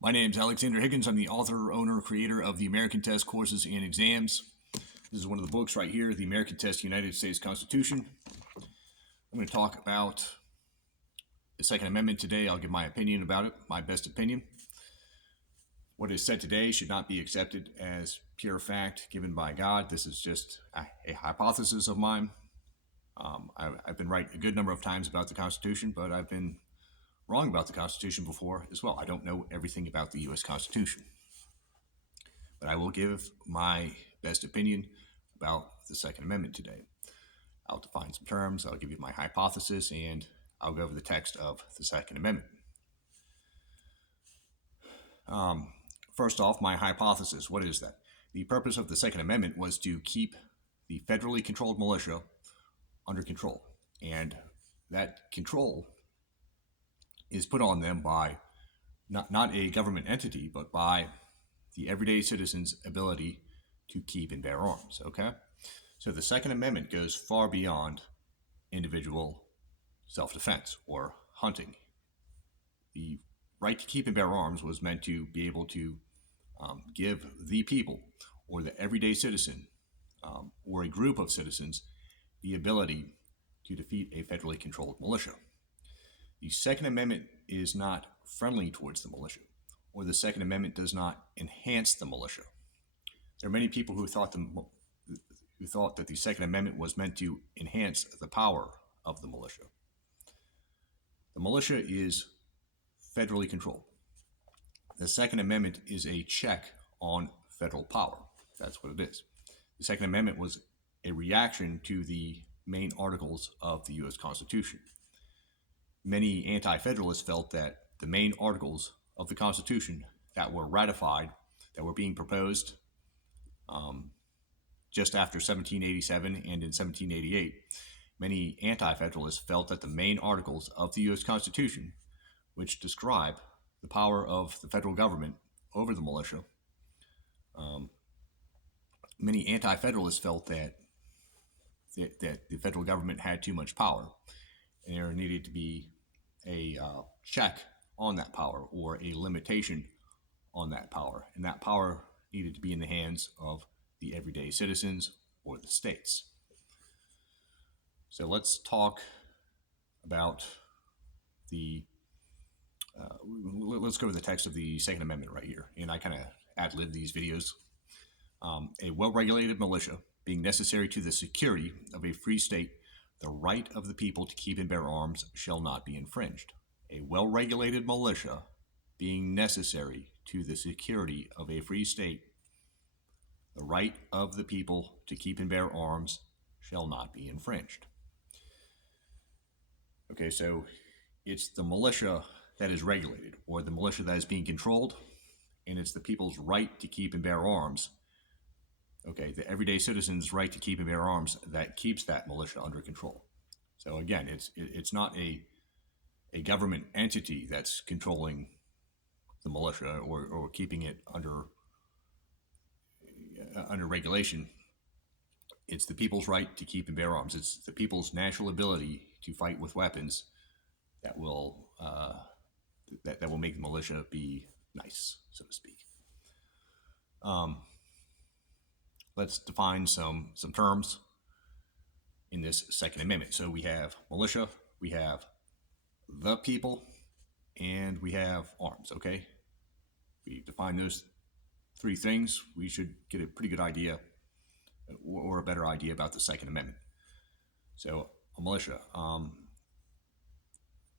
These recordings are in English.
My name is Alexander Higgins. I'm the author, owner, creator of the American Test Courses and Exams. This is one of the books right here, the American Test United States Constitution. I'm going to talk about the Second Amendment today. I'll give my opinion about it, my best opinion. What is said today should not be accepted as pure fact given by God. This is just a hypothesis of mine. I've been right a good number of times about the Constitution, but I've been wrong about the Constitution before as well. I don't know everything about the U.S. Constitution, but I will give my best opinion about the Second Amendment today. I'll define some terms, I'll give you my hypothesis, and I'll go over the text of the Second Amendment. First off, my hypothesis. What is that? The purpose of the Second Amendment was to keep the federally controlled militia under control, and that control is put on them by not a government entity, but by the everyday citizen's ability to keep and bear arms, okay? So the Second Amendment goes far beyond individual self-defense or hunting. The right to keep and bear arms was meant to be able to give the people or the everyday citizen or a group of citizens the ability to defeat a federally controlled militia. The Second Amendment is not friendly towards the militia, or the Second Amendment does not enhance the militia. There are many people who thought that the Second Amendment was meant to enhance the power of the militia. The militia is federally controlled. The Second Amendment is a check on federal power. That's what it is. The Second Amendment was a reaction to the main articles of the U.S. Constitution. Many anti-federalists felt that the main articles of the Constitution that were ratified, that were being proposed just after 1787 and in 1788, many anti-federalists felt that the main articles of the U.S. Constitution, which describe the power of the federal government over the militia, many anti-federalists felt that the federal government had too much power, and there needed to be a check on that power or a limitation on that power, and that power needed to be in the hands of the everyday citizens or the states. So let's talk about let's go to the text of the Second Amendment right here, and I kind of ad-lib these videos. A well-regulated militia being necessary to the security of a free state, the right of the people to keep and bear arms shall not be infringed. A well-regulated militia being necessary to the security of a free state, the right of the people to keep and bear arms shall not be infringed. Okay, so it's the militia that is regulated, or the militia that is being controlled, and it's the people's right to keep and bear arms. Okay, the everyday citizen's right to keep and bear arms that keeps that militia under control. So again, it's not a government entity that's controlling the militia or keeping it under regulation. It's the people's right to keep and bear arms. It's the people's natural ability to fight with weapons that will that will make the militia be nice, so to speak. Let's define some terms in this Second Amendment. So we have militia, we have the people, and we have arms, okay? We define those three things, we should get a pretty good idea or a better idea about the Second Amendment. So a militia,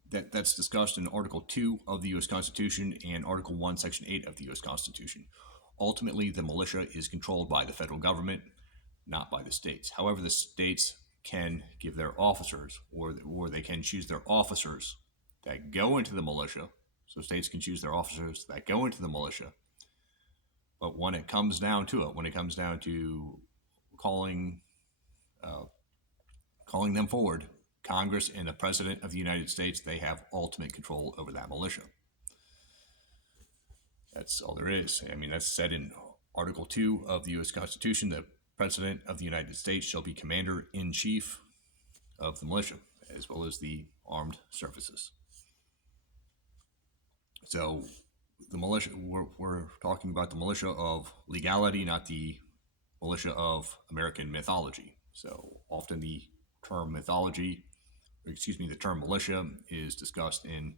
that's discussed in Article 2 of the U.S. Constitution and Article 1, Section 8 of the U.S. Constitution. Ultimately, the militia is controlled by the federal government, not by the states. However, the states can give their officers, or they can choose their officers that go into the militia. So states can choose their officers that go into the militia. But when it comes down to it, when it comes down to calling them forward, Congress and the President of the United States, they have ultimate control over that militia. That's all there is. I mean, that's said in Article 2 of the U.S. Constitution. The President of the United States shall be Commander-in-Chief of the militia, as well as the armed services. So the militia, we're talking about the militia of legality, not the militia of American mythology. So often the term mythology, the term militia is discussed in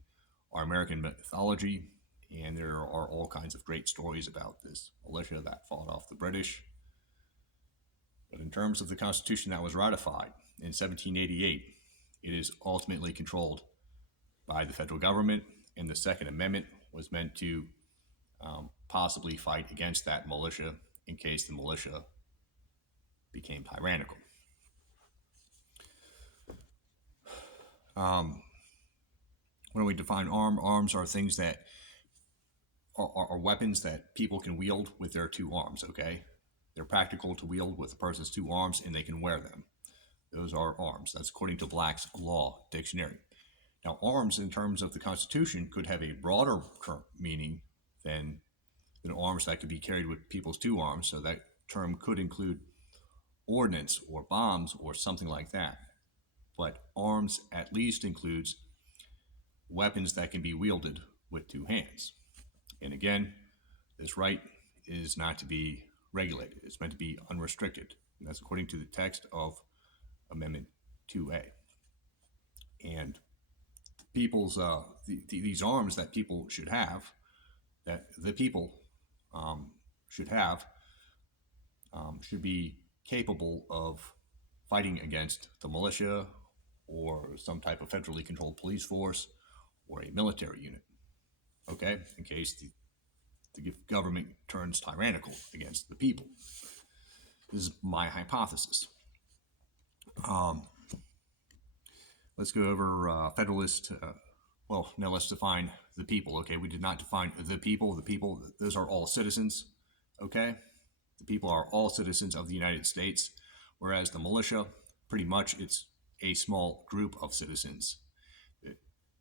our American mythology, and there are all kinds of great stories about this militia that fought off the British. But in terms of the Constitution that was ratified in 1788, it is ultimately controlled by the federal government, and the Second Amendment was meant to possibly fight against that militia in case the militia became tyrannical. When we define arms are things that are weapons that people can wield with their two arms, okay? They're practical to wield with a person's two arms, and they can wear them. Those are arms. That's according to Black's Law Dictionary. Now, arms, in terms of the Constitution, could have a broader meaning than arms that could be carried with people's two arms. So that term could include ordnance or bombs or something like that. But arms at least includes weapons that can be wielded with two hands. And again, this right is not to be regulated. It's meant to be unrestricted. And that's according to the text of Amendment 2A. And people's these arms that people should have, that the people should have, should be capable of fighting against the militia or some type of federally controlled police force or a military unit. Okay, in case the government turns tyrannical against the people. This is my hypothesis. Let's go over Federalist. Now let's define the people. Okay, we did not define the people. The people, those are all citizens. Okay, the people are all citizens of the United States, whereas the militia, pretty much, it's a small group of citizens.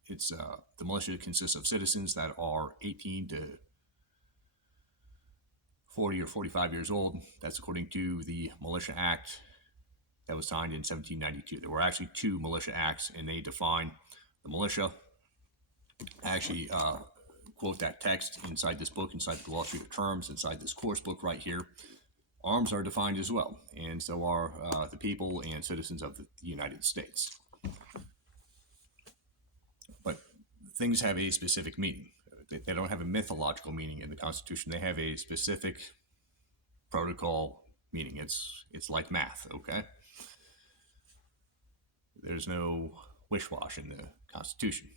The militia consists of citizens that are 18 to 40 or 45 years old. That's according to the Militia Act that was signed in 1792. There were actually two militia acts, and they define the militia. I actually quote that text inside this book, inside the glossary of terms, inside this course book right here. Arms are defined as well, and so are the people and citizens of the United States. But things have a specific meaning. They don't have a mythological meaning in the Constitution. They have a specific protocol meaning. It's like math, okay? There's no wish-wash in the Constitution,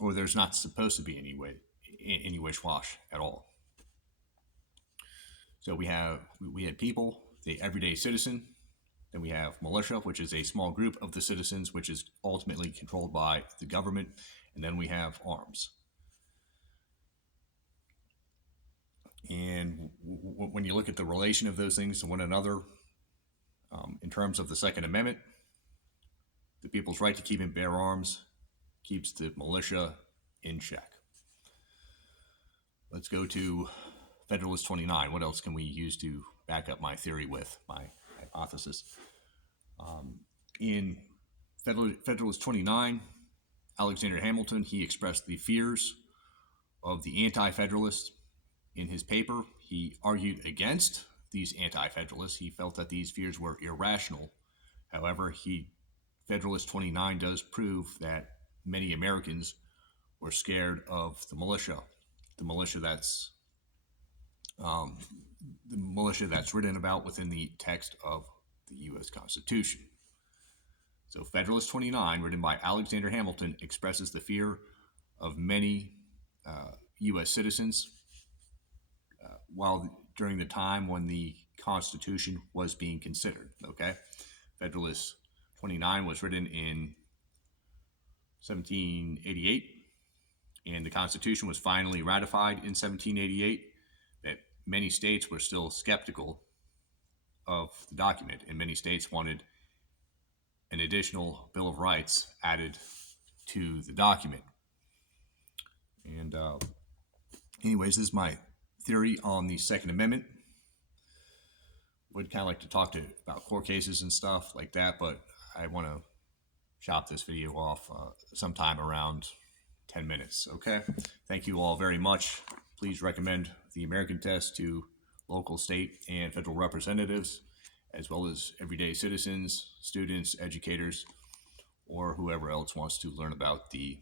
or there's not supposed to be any wish-wash at all. So we had people, the everyday citizen. Then we have militia, which is a small group of the citizens, which is ultimately controlled by the government. And then we have arms. And when you look at the relation of those things to one another, in terms of the Second Amendment, the people's right to keep and bear arms keeps the militia in check. Let's go to Federalist 29. What else can we use to back up my theory with, my hypothesis? In Federalist 29, Alexander Hamilton, he expressed the fears of the anti-federalists in his paper. He argued against these anti-federalists. He felt that these fears were irrational. However, Federalist 29 does prove that many Americans were scared of the militia that's written about within the text of the U.S. Constitution. So Federalist 29, written by Alexander Hamilton, expresses the fear of many U.S. citizens during the time when the Constitution was being considered. Okay, Federalist 29 was written in 1788, and the Constitution was finally ratified in 1788. That many states were still skeptical of the document, and many states wanted an additional Bill of Rights added to the document. And anyways, this is my theory on the Second Amendment. Would kind of like to talk about court cases and stuff like that, but I want to chop this video off sometime around 10 minutes. Okay, thank you all very much. please recommend the American test to local, state, and federal representatives, as well as everyday citizens, students, educators, or whoever else wants to learn about the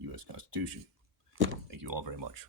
U.S. Constitution. Thank you all very much.